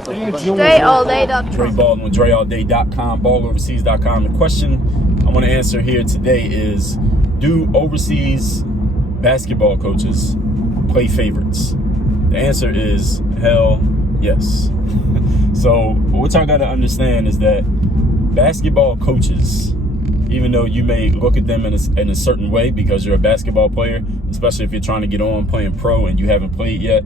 DreAllDay.com. Dre Baldwin, DreAllDay.com, balloverseas.com. The question I want to answer here today is, do overseas basketball coaches play favorites? The answer is hell yes. So what y'all got to understand is that basketball coaches, even though you may look at them in a certain way because you're a basketball player, especially if you're trying to get on playing pro and you haven't played yet,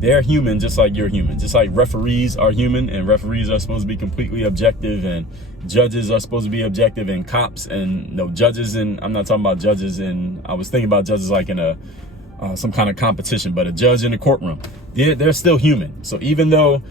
they're human just like you're human. Just like referees are human, and referees are supposed to be completely objective, and judges are supposed to be objective, and cops and judges, and I'm not talking about judges, and I was thinking about judges like in a some kind of competition, but a judge in a courtroom, they're still human. So even though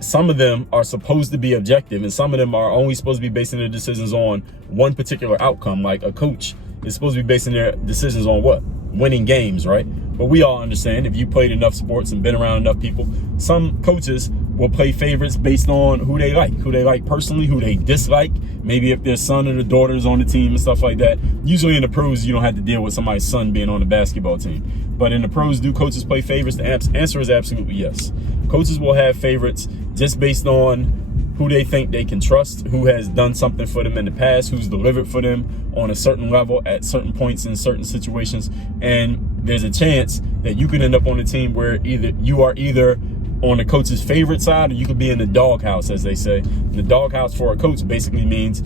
some of them are supposed to be objective, and some of them are only supposed to be basing their decisions on one particular outcome, like a coach is supposed to be basing their decisions on what? Winning games, right? But we all understand, if you played enough sports and been around enough people, some coaches will play favorites based on who they like personally, who they dislike, maybe if their son or their daughter is on the team and stuff like that. Usually in the pros, you don't have to deal with somebody's son being on the basketball team. But in the pros, do coaches play favorites? The answer is absolutely yes. Coaches will have favorites just based on who they think they can trust, who has done something for them in the past, who's delivered for them on a certain level at certain points in certain situations. And there's a chance that you could end up on a team where you are either on the coach's favorite side, or you could be in the doghouse, as they say. The doghouse for a coach basically means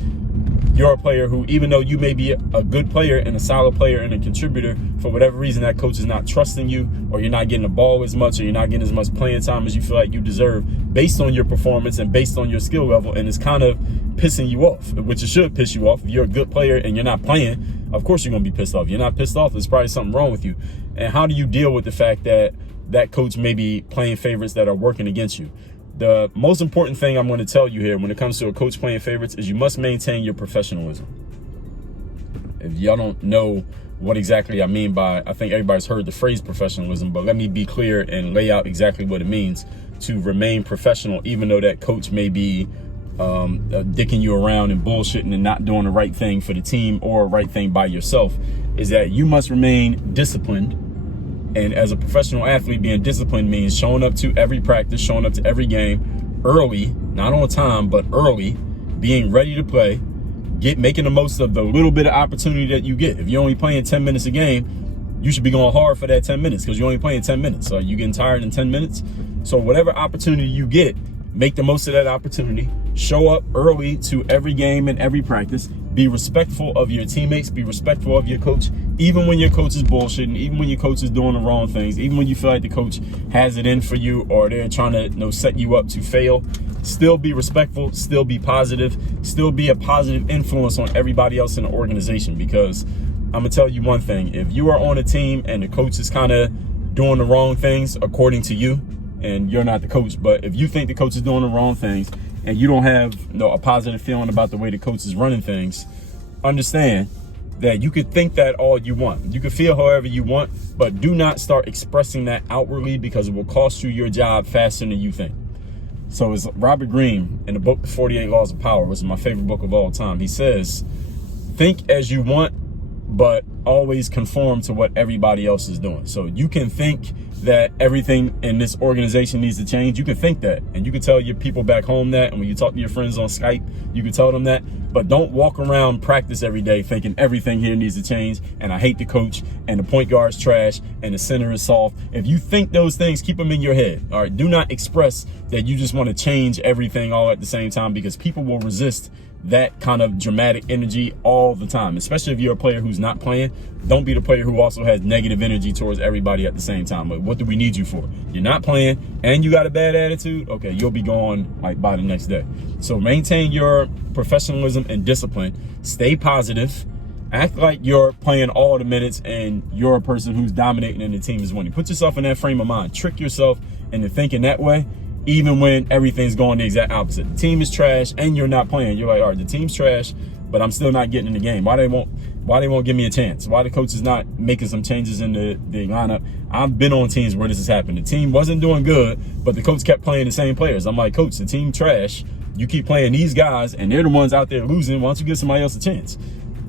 you're a player who, even though you may be a good player and a solid player and a contributor, for whatever reason that coach is not trusting you, or you're not getting the ball as much, or you're not getting as much playing time as you feel like you deserve based on your performance and based on your skill level, and it's kind of pissing you off, which it should piss you off. If you're a good player and you're not playing, of course you're going to be pissed off. If you're not pissed off, there's probably something wrong with you. And how do you deal with the fact that that coach may be playing favorites that are working against you? The most important thing I'm going to tell you here when it comes to a coach playing favorites is you must maintain your professionalism. If y'all don't know what exactly I mean by, I think everybody's heard the phrase professionalism, but let me be clear and lay out exactly what it means to remain professional, even though that coach may be dicking you around and bullshitting and not doing the right thing for the team or right thing by yourself, is that you must remain disciplined. And as a professional athlete, being disciplined means showing up to every practice, showing up to every game early, not on time, but early, being ready to play, making the most of the little bit of opportunity that you get. If you're only playing 10 minutes a game, you should be going hard for that 10 minutes because you're only playing 10 minutes. So you getting tired in 10 minutes? So whatever opportunity you get, make the most of that opportunity. Show up early to every game and every practice. Be respectful of your teammates. Be respectful of your coach, even when your coach is bullshitting, even when your coach is doing the wrong things, even when you feel like the coach has it in for you or they're trying to set you up to fail. Still be respectful. Still be positive. Still be a positive influence on everybody else in the organization. Because I'm gonna tell you one thing: if you are on a team and the coach is kind of doing the wrong things according to you, and you're not the coach, but if you think the coach is doing the wrong things and you don't have a positive feeling about the way the coach is running things, understand that you could think that all you want. You can feel however you want, but do not start expressing that outwardly because it will cost you your job faster than you think. So it's Robert Greene in the book, The 48 Laws of Power, which is my favorite book of all time. He says, think as you want, but always conform to what everybody else is doing. So you can think that everything in this organization needs to change. You can think that, and you can tell your people back home that, and when you talk to your friends on Skype, you can tell them that, but don't walk around practice every day thinking everything here needs to change, and I hate the coach, and the point guard's trash, and the center is soft. If you think those things, keep them in your head, all right? Do not express that you just want to change everything all at the same time, because people will resist that kind of dramatic energy all the time, especially if you're a player who's not playing. Don't be the player who also has negative energy towards everybody at the same time. But what do we need you for? You're not playing and you got a bad attitude. Okay, you'll be gone like by the next day. So maintain your professionalism and discipline. Stay positive. Act like you're playing all the minutes and you're a person who's dominating and the team is winning. Put yourself in that frame of mind. Trick yourself into thinking that way, even when everything's going the exact opposite. The team is trash and you're not playing. You're like, all right, the team's trash, but I'm still not getting in the game. Why they won't give me a chance? Why the coach is not making some changes in the lineup? I've been on teams where this has happened. The team wasn't doing good, but the coach kept playing the same players. I'm like, coach, the team trash. You keep playing these guys and they're the ones out there losing. Why don't you give somebody else a chance?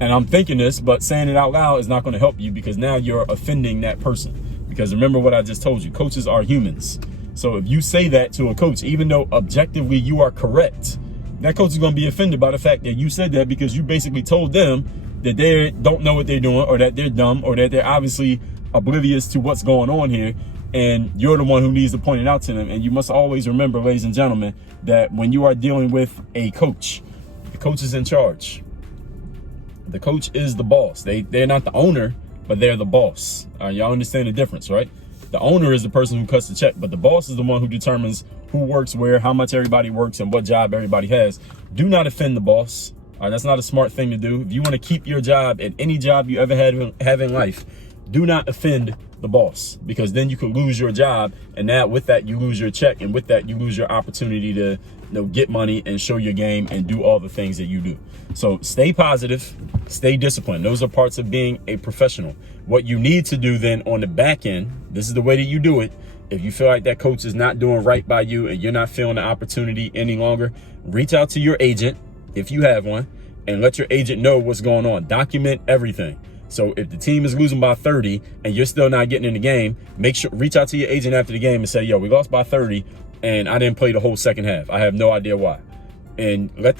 And I'm thinking this, but saying it out loud is not going to help you because now you're offending that person. Because remember what I just told you, coaches are humans. So if you say that to a coach, even though objectively you are correct, that coach is going to be offended by the fact that you said that, because you basically told them that they don't know what they're doing, or that they're dumb, or that they're obviously oblivious to what's going on here. And you're the one who needs to point it out to them. And you must always remember, ladies and gentlemen, that when you are dealing with a coach, the coach is in charge. The coach is the boss. They're not the owner, but they're the boss. Y'all understand the difference, right? The owner is the person who cuts the check, but the boss is the one who determines who works where, how much everybody works, and what job everybody has. Do not offend the boss. That's not a smart thing to do. If you want to keep your job at any job you ever have in life, do not offend the boss, because then you could lose your job, and now with that you lose your check, and with that you lose your opportunity to get money and show your game and do all the things that you do. So stay positive, stay disciplined. Those are parts of being a professional. What you need to do then on the back end, this is the way that you do it. If you feel like that coach is not doing right by you and you're not feeling the opportunity any longer, reach out to your agent, if you have one, and let your agent know what's going on. Document everything. So if the team is losing by 30 and you're still not getting in the game, reach out to your agent after the game and say, yo, we lost by 30 and I didn't play the whole second half. I have no idea why. And let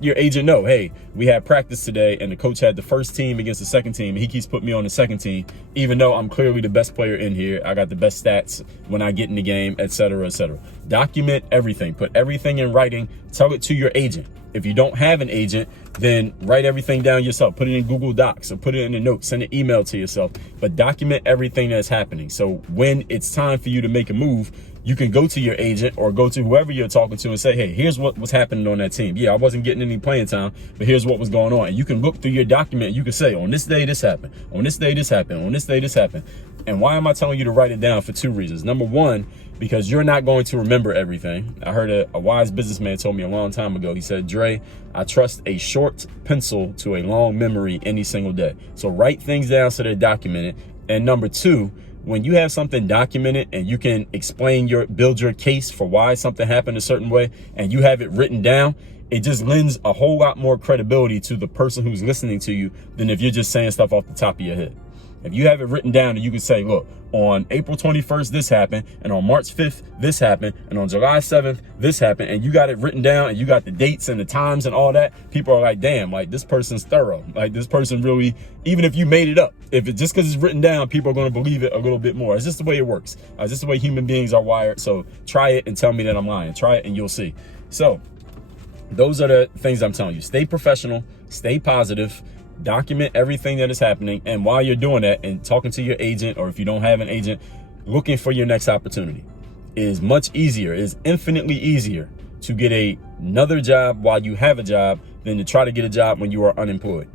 your agent know, hey, we had practice today and the coach had the first team against the second team, and he keeps putting me on the second team, even though I'm clearly the best player in here. I got the best stats when I get in the game, et cetera, et cetera. Document everything. Put everything in writing. Tell it to your agent. If you don't have an agent, then write everything down yourself. Put it in Google Docs or put it in a note. Send an email to yourself. But document everything that's happening. So when it's time for you to make a move, you can go to your agent or go to whoever you're talking to and say, hey, here's what was happening on that team. Yeah, I wasn't getting any playing time, but here's what was going on. And you can look through your document and you can say, on this day, this happened. On this day, this happened. On this day, this happened. And why am I telling you to write it down? For two reasons. Number one, because you're not going to remember everything. I heard a wise businessman told me a long time ago. He said, Dre, I trust a short pencil to a long memory any single day. So write things down so they're documented. And number two, when you have something documented and you can build your case for why something happened a certain way, and you have it written down, it just lends a whole lot more credibility to the person who's listening to you than if you're just saying stuff off the top of your head. If you have it written down and you can say, look, on April 21st, this happened, and on March 5th, this happened, and on July 7th, this happened, and you got it written down and you got the dates and the times and all that, people are like, damn, like this person's thorough. Like this person really, even if you made it up, if it just because it's written down, people are going to believe it a little bit more. It's just the way it works. It's just the way human beings are wired. So try it and tell me that I'm lying. Try it and you'll see. So those are the things I'm telling you. Stay professional, stay positive. Document everything that is happening, and while you're doing that and talking to your agent, or if you don't have an agent, looking for your next opportunity is much easier, is infinitely easier to get another job while you have a job than to try to get a job when you are unemployed.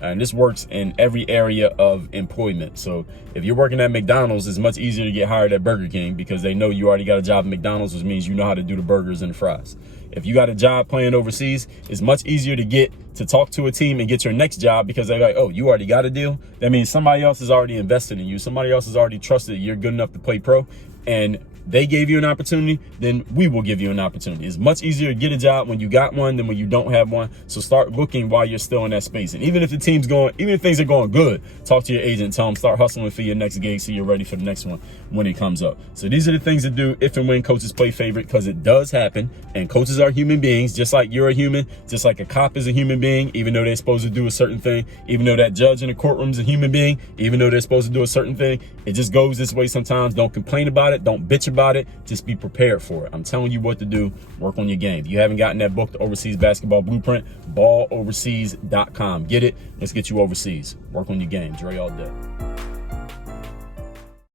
And this works in every area of employment. So if you're working at McDonald's, it's much easier to get hired at Burger King because they know you already got a job at McDonald's, which means you know how to do the burgers and the fries. If you got a job playing overseas, it's much easier to talk to a team and get your next job because they're like, oh, you already got a deal? That means somebody else has already invested in you. Somebody else has already trusted you're good enough to play pro, and they gave you an opportunity, then we will give you an opportunity. It's much easier to get a job when you got one than when you don't have one. So start looking while you're still in that space. And even if things are going good, talk to your agent, tell them start hustling for your next gig so you're ready for the next one when it comes up. So these are the things to do if and when coaches play favorite, because it does happen. And coaches are human beings, just like you're a human, just like a cop is a human being, even though they're supposed to do a certain thing, even though that judge in the courtroom is a human being, even though they're supposed to do a certain thing. It just goes this way sometimes. Don't complain about it. Don't bitch about it. Just be prepared for it. I'm telling you what to do. Work on your game. If you haven't gotten that book, The Overseas Basketball Blueprint, balloverseas.com. Get it. Let's get you overseas. Work on your game. Dre all day.